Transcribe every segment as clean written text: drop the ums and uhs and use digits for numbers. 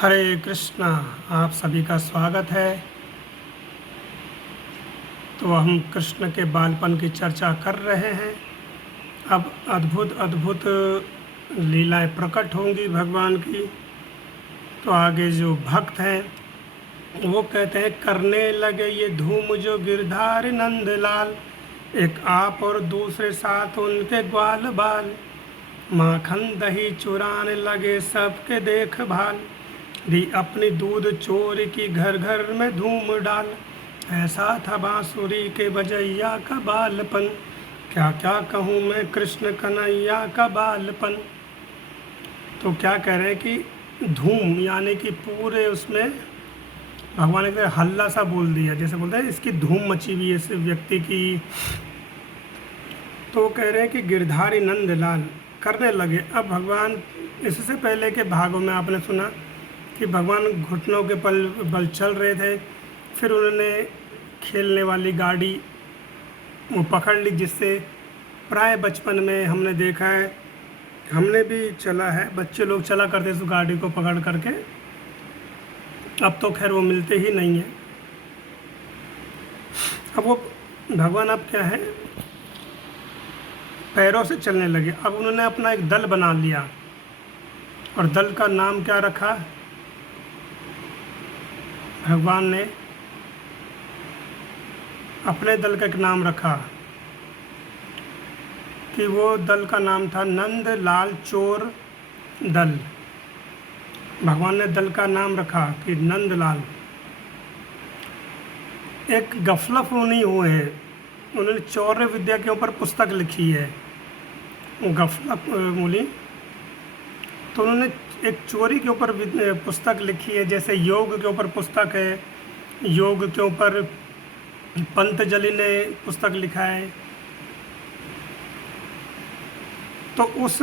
हरे कृष्णा। आप सभी का स्वागत है। तो हम कृष्ण के बालपन की चर्चा कर रहे हैं। अब अद्भुत अद्भुत लीलाएं प्रकट होंगी भगवान की। तो आगे जो भक्त हैं वो कहते हैं, करने लगे ये धूम जो गिरधारी नंदलाल, एक आप और दूसरे साथ उनके ग्वाल बाल, माखन दही चुराने लगे सबके देखभाल, दी अपनी दूध चोरी की घर घर में धूम डाल, ऐसा था बांसुरी के बजैया का बालपन, क्या क्या कहूँ मैं कृष्ण कन्हैया का बालपन। तो क्या कह रहे हैं कि धूम यानी कि पूरे उसमें भगवान ने हल्ला सा बोल दिया, जैसे बोलते हैं इसकी धूम मची हुई है इस व्यक्ति की। तो कह रहे हैं कि गिरधारी नंदलाल करने लगे। अब भगवान, इससे पहले के भागों में आपने सुना कि भगवान घुटनों के बल चल रहे थे, फिर उन्होंने खेलने वाली गाड़ी वो पकड़ ली, जिससे प्राय बचपन में हमने देखा है, हमने भी चला है, बच्चे लोग चला करते उस गाड़ी को पकड़ करके। अब तो खैर वो मिलते ही नहीं है। अब वो भगवान अब क्या है, पैरों से चलने लगे। अब उन्होंने अपना एक दल बना लिया और दल का नाम क्या रखा, भगवान ने अपने दल का एक नाम रखा कि वो दल का नाम था नंद लाल चोर दल। भगवान ने दल का नाम रखा कि नंदलाल। एक गफलत नहीं हुए हैं, उन्होंने चौर्य विद्या के ऊपर पुस्तक लिखी है गफलत मूली। तो उन्होंने एक चोरी के ऊपर पुस्तक लिखी है, जैसे योग के ऊपर पुस्तक है, योग के ऊपर पंतजलि ने पुस्तक लिखा है। तो उस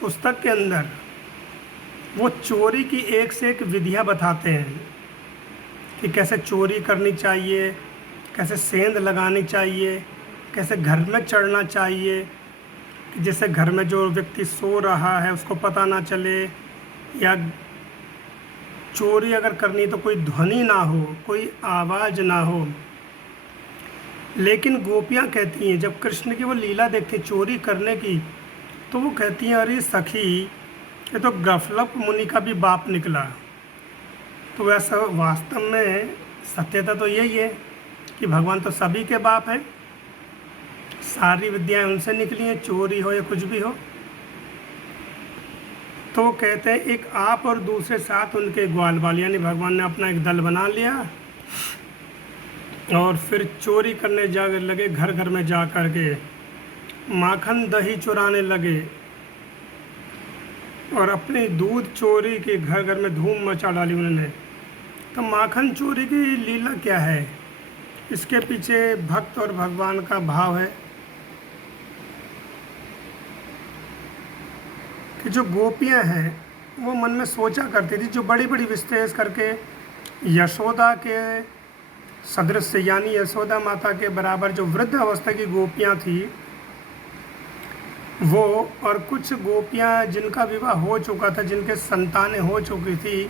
पुस्तक के अंदर वो चोरी की एक से एक विधियाँ बताते हैं कि कैसे चोरी करनी चाहिए, कैसे सेंध लगानी चाहिए, कैसे घर में चढ़ना चाहिए, कि जैसे घर में जो व्यक्ति सो रहा है उसको पता ना चले, या चोरी अगर करनी तो कोई ध्वनि ना हो, कोई आवाज़ ना हो। लेकिन गोपियाँ कहती हैं, जब कृष्ण की वो लीला देखती चोरी करने की, तो वो कहती हैं, अरे सखी, ये तो गफलत मुनि का भी बाप निकला। तो वैसा वास्तव में सत्यता तो यही है कि भगवान तो सभी के बाप हैं, सारी विद्याएं उनसे निकली हैं, चोरी हो या कुछ भी हो। तो कहते हैं, एक आप और दूसरे साथ उनके ग्वाल बाल, यानी भगवान ने अपना एक दल बना लिया और फिर चोरी करने जा लगे, घर घर में जा कर के माखन दही चुराने लगे और अपनी दूध चोरी की घर घर में धूम मचा डाली उन्होंने। तो माखन चोरी की लीला क्या है, इसके पीछे भक्त और भगवान का भाव है कि जो गोपियां हैं वो मन में सोचा करती थी, जो बड़ी बड़ी विशेष करके यशोदा के सदृश, यानी यशोदा माता के बराबर जो वृद्ध अवस्था की गोपियां थी वो, और कुछ गोपियां जिनका विवाह हो चुका था, जिनके संतानें हो चुकी थी,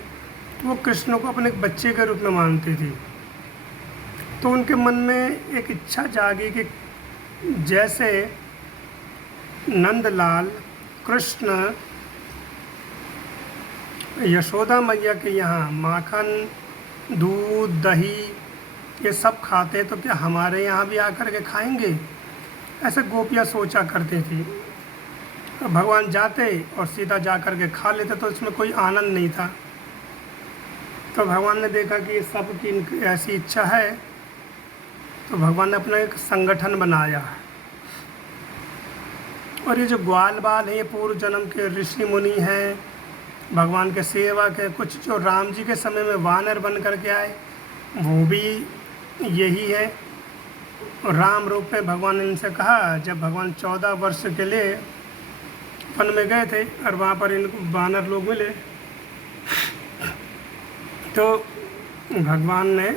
वो कृष्ण को अपने बच्चे के रूप में मानती थी। तो उनके मन में एक इच्छा जागी कि जैसे नंदलाल कृष्ण यशोदा मैया के यहाँ माखन, दूध, दही ये सब खाते, तो क्या हमारे यहाँ भी आकर के खाएंगे, ऐसे गोपियाँ सोचा करती थी। तो भगवान जाते और सीधा जा कर के खा लेते, तो इसमें कोई आनंद नहीं था। तो भगवान ने देखा कि सबकी ऐसी इच्छा है, तो भगवान ने अपना एक संगठन बनाया। और ये जो ग्वाल बाल हैं, ये पूर्व जन्म के ऋषि मुनि हैं, भगवान के सेवक हैं। कुछ जो राम जी के समय में वानर बन करके आए वो भी यही है। और राम रूप में भगवान ने इनसे कहा, जब भगवान 14 वर्ष के लिए वन में गए थे और वहाँ पर इनको वानर लोग मिले, तो भगवान ने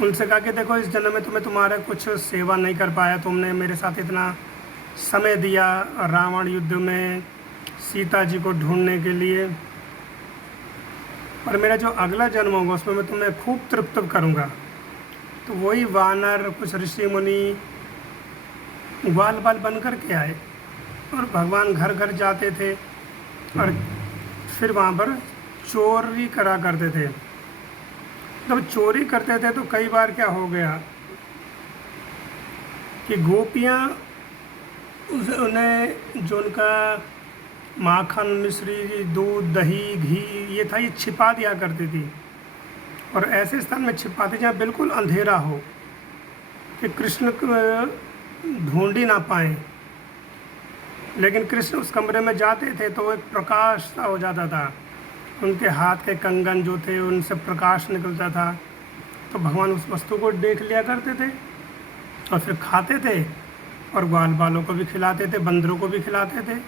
उनसे कहा कि देखो, इस जन्म में तुम्हें तुम्हारा कुछ सेवा नहीं कर पाया, तुमने मेरे साथ इतना समय दिया रावण युद्ध में सीता जी को ढूंढने के लिए, पर मेरा जो अगला जन्म होगा उसमें मैं तुम्हें खूब तृप्त करूँगा। तो वही वानर, कुछ ऋषि मुनि ग्वाल बाल बन कर के आए और भगवान घर घर जाते थे और फिर वहाँ पर चोरी करा करते थे। जब चोरी करते थे तो कई बार क्या हो गया कि गोपियाँ उन्हें जो उनका माखन, मिश्री, दूध, दही, घी ये था, ये छिपा दिया करती थी और ऐसे स्थान में छिपाते जहाँ बिल्कुल अंधेरा हो कि कृष्ण ढूंढ ही ना पाए। लेकिन कृष्ण उस कमरे में जाते थे तो एक प्रकाश सा हो जाता था, उनके हाथ के कंगन जो थे उनसे प्रकाश निकलता था। तो भगवान उस वस्तु को देख लिया करते थे और फिर खाते थे और ग्वाल बालों को भी खिलाते थे, बंदरों को भी खिलाते थे।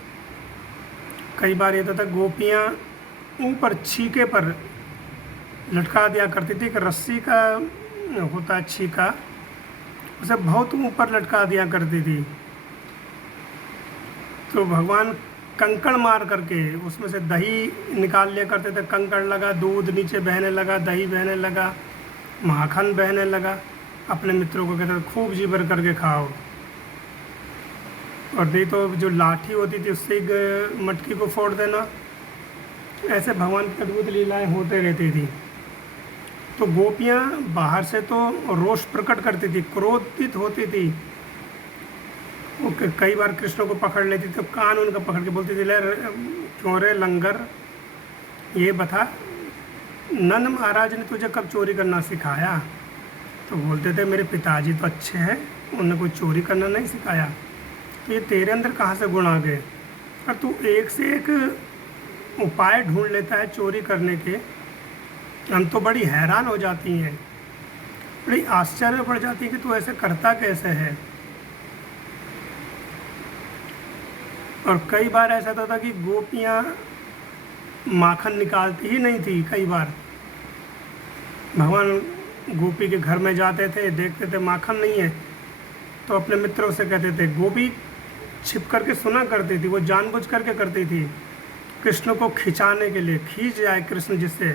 कई बार ये होता था गोपियाँ ऊपर छीके पर लटका दिया करती थी कि रस्सी का होता है छीका, उसे बहुत ऊपर लटका दिया करती थी। तो भगवान कंकड़ मार करके उसमें से दही निकाल लिया करते थे। कंकड़ लगा, दूध नीचे बहने लगा, दही बहने लगा, माखन बहने लगा। अपने मित्रों को कहते थे खूब जी भर करके खाओ। और नहीं तो जो लाठी होती थी उससे मटकी को फोड़ देना। ऐसे भगवान की अद्भुत लीलाएं होते रहती थी। तो गोपियाँ बाहर से तो रोष प्रकट करती थी, क्रोधित होती थी। वो कई बार कृष्ण को पकड़ लेती थी तो कान उनका पकड़ के बोलती थी, ले क्यों रे लंगर, ये बता नंद महाराज ने तुझे कब चोरी करना सिखाया? तो बोलते थे मेरे पिताजी तो अच्छे हैं, उन्होंने कोई चोरी करना नहीं सिखाया। तो ये तेरे अंदर कहाँ से गुण आ गए? और तू एक से एक उपाय ढूंढ लेता है चोरी करने के। हम तो बड़ी हैरान हो जाती हैं, बड़ी आश्चर्य पड़ जाती है कि तू ऐसे करता कैसे है। और कई बार ऐसा होता था कि गोपियाँ माखन निकालती ही नहीं थी। कई बार भगवान गोपी के घर में जाते थे, देखते थे माखन नहीं है तो अपने मित्रों से कहते थे, गोपी छिप करके सुना करती थी, वो जानबूझ करके करती थी कृष्ण को खिंचाने के लिए, खींच जाए कृष्ण जिससे।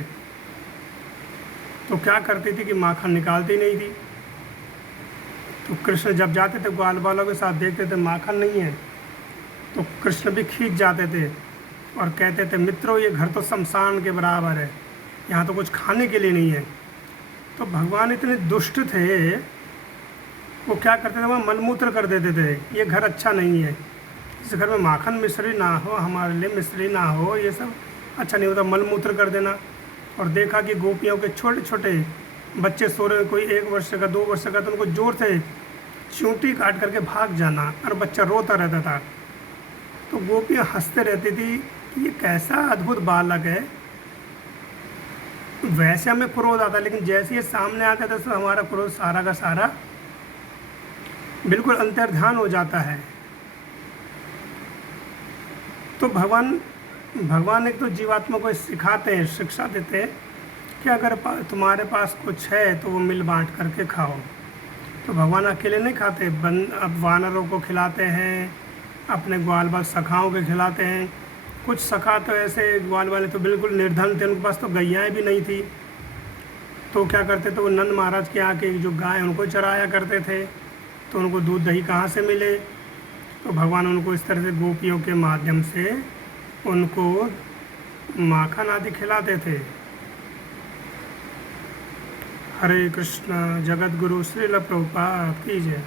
तो क्या करती थी कि माखन निकालती नहीं थी। तो कृष्ण जब जाते थे ग्वाल बालों के साथ, देखते थे माखन नहीं है तो कृष्ण भी खींच जाते थे और कहते थे, मित्रों ये घर तो शमशान के बराबर है, यहाँ तो कुछ खाने के लिए नहीं है। तो भगवान इतने दुष्ट थे, वो क्या करते थे, वहाँ मलमूत्र कर देते थे। ये घर अच्छा नहीं है, इस घर में माखन मिश्री ना हो, हमारे लिए मिश्री ना हो, ये सब अच्छा नहीं होता, मलमूत्र कर देना। और देखा कि गोपियों के छोटे छोटे बच्चे सो रहे, कोई 1 वर्ष का 2 वर्ष का, तो उनको जोर से चूंटी काट करके भाग जाना और बच्चा रोता रहता था। तो गोपियाँ हंसते रहती थी कि ये कैसा अद्भुत बालक है। वैसे हमें क्रोध आता, लेकिन जैसे ये सामने आता था तो हमारा क्रोध सारा का सारा बिल्कुल अंतर्ध्यान हो जाता है। तो भगवान एक तो जीवात्मा को सिखाते हैं, शिक्षा देते हैं कि अगर तुम्हारे पास कुछ है तो वो मिल बांट करके खाओ। तो भगवान अकेले नहीं खाते, अब वानरों को खिलाते हैं, अपने ग्वाल बाल सखाओं के खिलाते हैं। कुछ सखा तो ऐसे ग्वाल वाले तो बिल्कुल निर्धन थे, उनके पास तो गैयाएँ भी नहीं थी। तो क्या करते थे, वो नंद महाराज के यहाँ के जो गाय उनको चराया करते थे। तो उनको दूध दही कहाँ से मिले? तो भगवान उनको इस तरह से गोपियों के माध्यम से उनको माखन आदि खिलाते थे। हरे कृष्ण। जगत गुरु श्रील प्रभुपाद की जय।